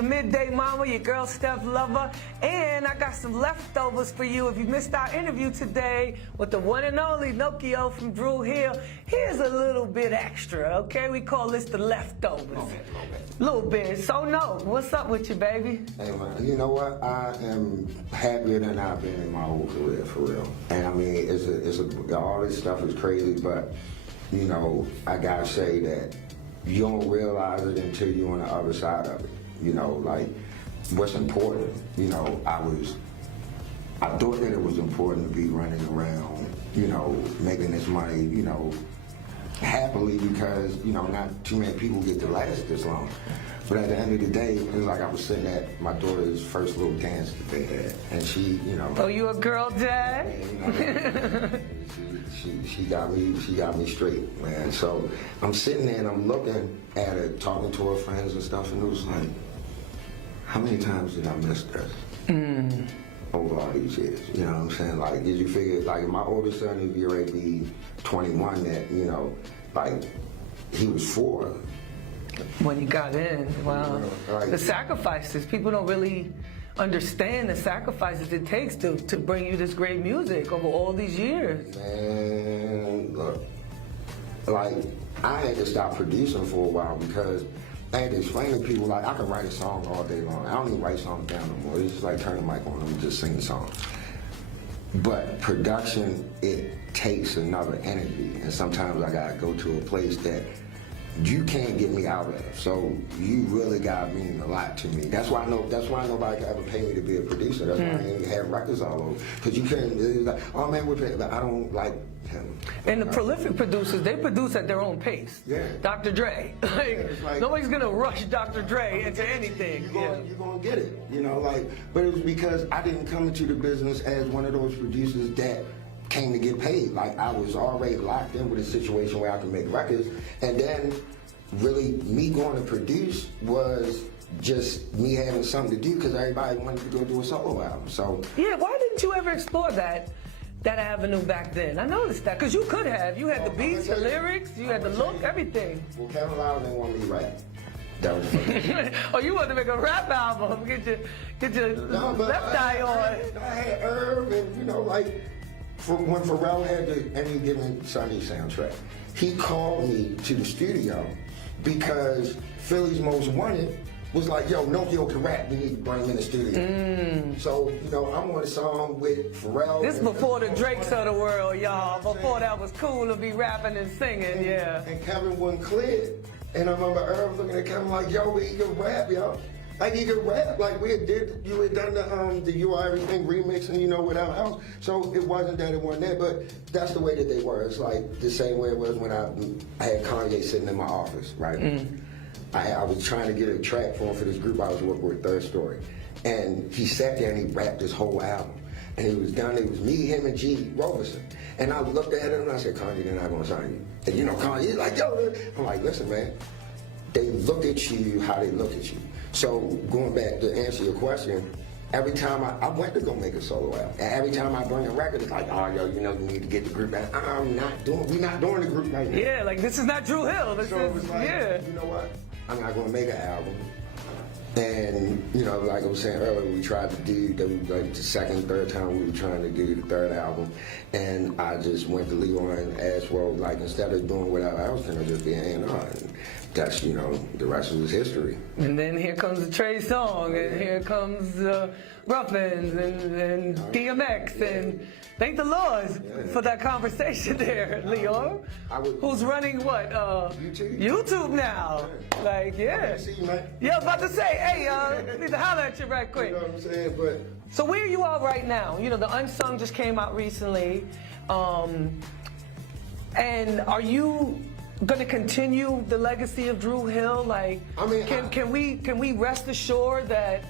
your midday mama, your girl Steph Lover, and I got some leftovers for you. If you missed our interview today with the one and only Nokio from Drew Hill, here's a little bit extra, okay? We call this the leftovers. Little bit. So no, what's up with you, baby? Hey man, you know what? I am happier than I've been in my whole career, for real. And I mean, all this stuff is crazy, but you know, I gotta say that you don't realize it until you're on the other side of it. You know, like, what's important, you know, I thought that it was important to be running around, you know, making this money, you know, happily because, you know, not too many people get to last this long. But at the end of the day, it was like I was sitting at my daughter's first little dance that they had, and she, you know. Oh, you a girl dad? And, you know, she got me straight, man. So I'm sitting there and I'm looking at her, talking to her friends and stuff, and it was like, how many times did I miss this? Over all these years, you know what I'm saying? Like, did you figure, like, my oldest son would be already be 21, that, you know, like, he was 4. When you got in, wow. Right. The sacrifices, people don't really understand the sacrifices it takes to bring you this great music over all these years. Man, look, like, I had to stop producing for a while because I had to explain to people, like, I can write a song all day long. I don't even write songs down no more. It's just like turn the mic on and just sing the song. But production, it takes another energy. And sometimes I gotta go to a place that you can't get me out of. So you really gotta mean a lot to me. That's why nobody could ever pay me to be a producer. That's why I didn't have records all over. Because you couldn't, it's like, oh man, I don't like him. And the prolific producers, they produce at their own pace. Yeah. Dr. Dre. Like, nobody's gonna rush Dr. Dre into anything. You're gonna get it, you know, like, but it was because I didn't come into the business as one of those producers that came to get paid. Like, I was already locked in with a situation where I could make records, and then really me going to produce was just me having something to do because everybody wanted to go do a solo album. So yeah, why didn't you ever explore that avenue back then? I noticed that because you could have. You had the beats, the lyrics, you had the look, everything. Well, Kevin Lyles didn't want me to rap. That was funny. Oh, you wanted to make a rap album? Get your left eye on. I had Irv, and you know, like, when Pharrell had the Any Given Sunday soundtrack, he called me to the studio because Philly's Most Wanted was like, yo, Nokio can rap, we need to bring him in the studio. So, you know, I'm on a song with Pharrell. This before the Drakes of the world, y'all. Before that was cool to be rapping and singing, yeah. And Kevin wasn't clear. And I remember Irv looking at Kevin like, yo, he can rap, yo. Like, he could rap. Like, you had done the You Are Everything remix, and, you know, Without House. So it wasn't that it wasn't there, but that's the way that they were. It's like the same way it was when I had Kanye sitting in my office, right? I was trying to get a track for him for this group I was working with, Third Story. And he sat there and he rapped this whole album. And he was done, it was me, him, and G. Roberson. And I looked at him and I said, Kanye, they're not gonna sign you. And you know, Kanye's like, yo, I'm like, listen, man, they look at you how they look at you. So going back to answer your question, every time I went to go make a solo album, and every time I bring a record, it's like, oh, yo, you know, you need to get the group back. we're not doing the group right now. Yeah, like, this is not Drew Hill. This is, like, yeah. You know what? I'm not gonna make an album. And, you know, like I was saying earlier, we tried to do, like the second, third time we were trying to do the third album. And I just went to Leon and asked, well, like, instead of doing Without House, can I just be an A&R? And that's, you know, the rest was history. And then here comes the Trey song, and here comes Ruffins and DMX, and thank the Lord for that conversation there, Leon. Who's running what? YouTube now. Like, yeah. See you, man. Yeah, I was about to say, hey, need to holler at you right quick. You know what I'm saying? But so where are you all right now? You know, the Unsung just came out recently, and are you gonna continue the legacy of Drew Hill? Like, I mean, can we rest assured that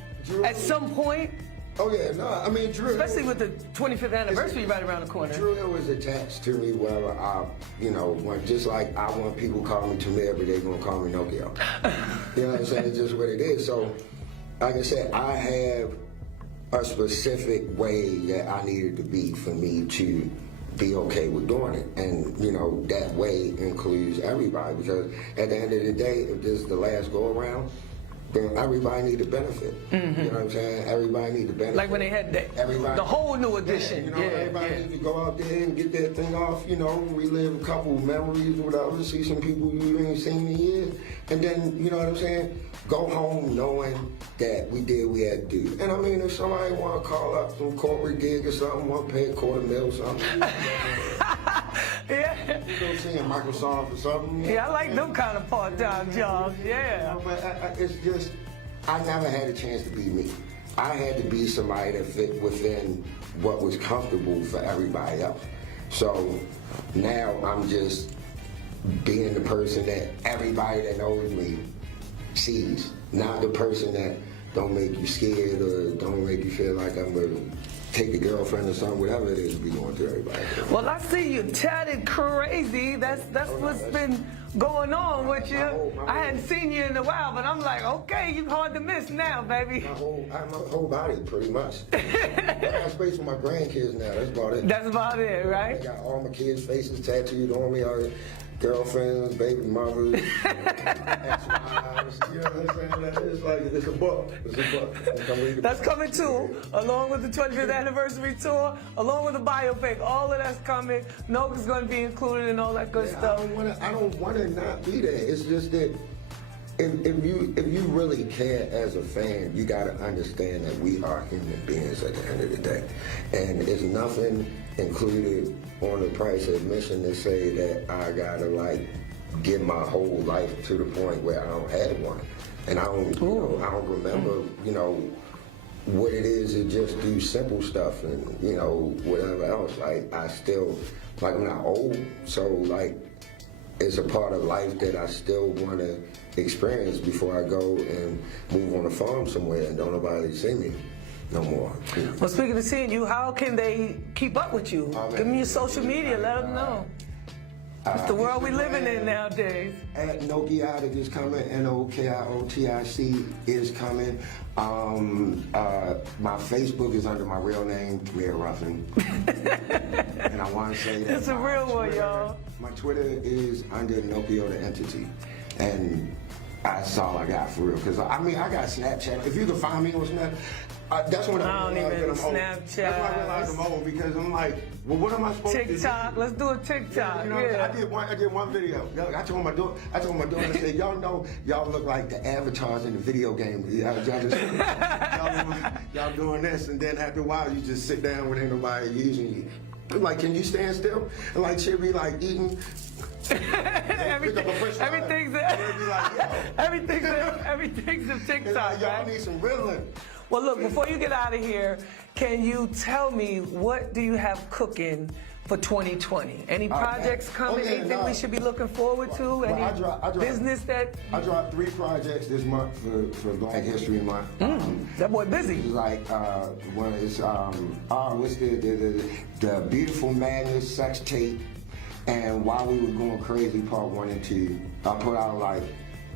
at some point? Oh yeah, no, I mean, Drew, especially with the 25th anniversary right around the corner. Drew Hill is attached to me. Whether you know, just like I want people to call me Tamir, every day gonna call me Nokio. You know what I'm saying? It's just what it is. So, like I said, I have a specific way that I needed to be for me to be okay with doing it. And, you know, that way includes everybody, because at the end of the day, if this is the last go around, then everybody need to benefit. You know what I'm saying? Everybody need to benefit. Like when they had the whole new edition. You know, everybody need to go out there and get that thing off, you know, relive a couple memories or whatever, see some people you ain't seen in years, and then, you know what I'm saying, go home knowing that we did what we had to do. And I mean, if somebody want to call up some corporate gig or something, want to pay $250,000 or something, Yeah. you go see in Microsoft or something. Yeah, I like them kind of part-time jobs, yeah. You know, but it's just, I never had a chance to be me. I had to be somebody that fit within what was comfortable for everybody else. So now I'm just being the person that everybody that knows me sees, not the person that don't make you scared or don't make you feel like I'm gonna take a girlfriend or something, whatever it is, be going through everybody. Well, I see you tatted crazy. That's what's been going on with you. I hadn't seen you in a while, but I'm like, okay, you hard to miss now, baby. My whole body, pretty much. I got space for my grandkids now. That's about it. That's about it, right? I got all my kids' faces tattooed on me. All girlfriends, baby mothers, ex-wives. You know what I'm saying? It's like, it's a book. It's a book. That's coming too, along with the 25th anniversary tour, along with the biopic. All of that's coming. Nok is going to be included and all that good stuff. I don't want to not be there. It's just that if you really care as a fan, you got to understand that we are human beings at the end of the day. And there's nothing included on the price of admission to say that I got to like give my whole life to the point where I don't have one. And I don't, I don't remember, you know, what it is to just do simple stuff and, you know, whatever else. Like, I still, like, I'm not old, so, like, it's a part of life that I still want to experience before I go and move on a farm somewhere and don't nobody see me no more. Well, speaking of seeing you, how can they keep up with you? Give me your social media, let them know. It's the world we living in nowadays. At Nokio Tic is coming, Nokiotic is coming. My Facebook is under my real name, Camille Ruffin. And I want to say that it's a real one, y'all. My Twitter is under Nokio the Entity. And that's all I got for real. Because, I mean, I got Snapchat. If you can find me on Snapchat, that's when I don't even That's Snapchat. when I realized I'm old because I'm like, well, what am I supposed to do? TikTok, let's do a TikTok. You know, I did one video. I told my daughter, I said, y'all know, y'all look like the avatars in the video game. Y'all doing this, and then after a while, you just sit down when ain't nobody using you. I'm like, can you stand still? And like, she'll be like eating. Everything's a TikTok, like, y'all need some riddling. Well, look, before you get out of here, can you tell me what do you have cooking for 2020? Any projects coming? Anything we should be looking forward to? Any business that? I dropped 3 projects this month for Black History Month. That boy busy. Like one is what's the Beautiful Madness sex tape, and While We Were Going Crazy Part 1 and 2. I put out like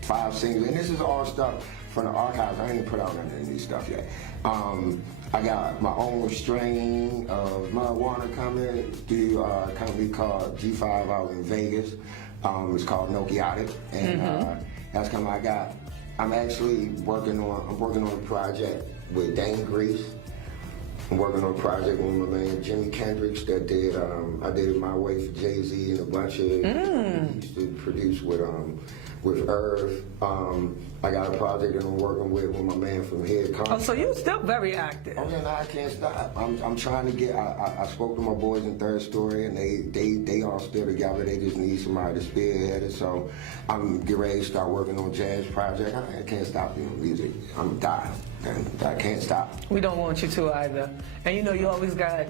5 singles, and this is all stuff from the archives. I ain't even put out none of these stuff yet. I got my own strain of marijuana coming through a company called G5 out in Vegas. It's called Nokio Tic, and that's coming. I'm actually working on a project with Dane Grease. I'm working on a project with my man Jimi Kendrix that did I did It My Way for Jay-Z and a bunch of he used to produce with Irv. I got a project that I'm working with my man from here. Oh, so you're still very active. Oh yeah, no, I can't stop. I'm trying to get. I spoke to my boys in Third Story, and they all still together. They just need somebody to spearhead it. So I'm getting ready to start working on jazz project. I can't stop doing music. I'm dying, and I can't stop. We don't want you to either. And you know you always got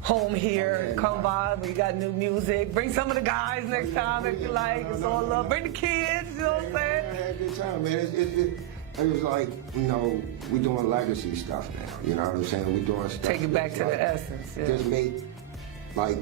home here, come by, we got new music. Bring some of the guys next time if you like. It's all love. Bring the kids, you know what I'm saying? I had a good time, man. It was like, you know, we're doing legacy stuff now. You know what I'm saying? We're doing stuff. Take it back to the essence. Yeah. Just make, like,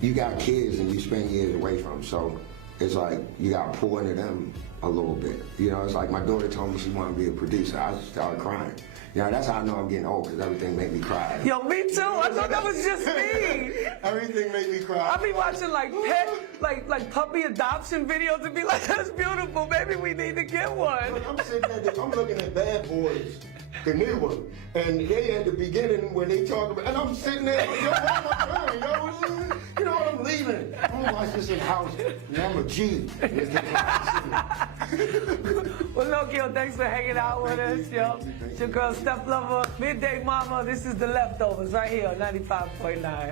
you got kids and you spend years away from them. So it's like you got to pour into them a little bit. You know, it's like my daughter told me she wanted to be a producer. I started crying. You know, that's how I know I'm getting old, because everything make me cry. Yo, me too. I thought that was just me. Everything make me cry. I be watching like pet, like puppy adoption videos and be like, that's beautiful. Maybe we need to get one. Look, I'm sitting there, I'm looking at Bad Boys, the new one, and they at the beginning when they talk about, and I'm sitting there, yo, what am I doing? Yo, you know what, I'm leaving. I'm gonna watch this in the house. You know, I'm a G. Well, Nokio, thanks for hanging out with us, yo. It's your girl, Steph Lover, Midday Mama. This is The Leftovers right here on 95.9.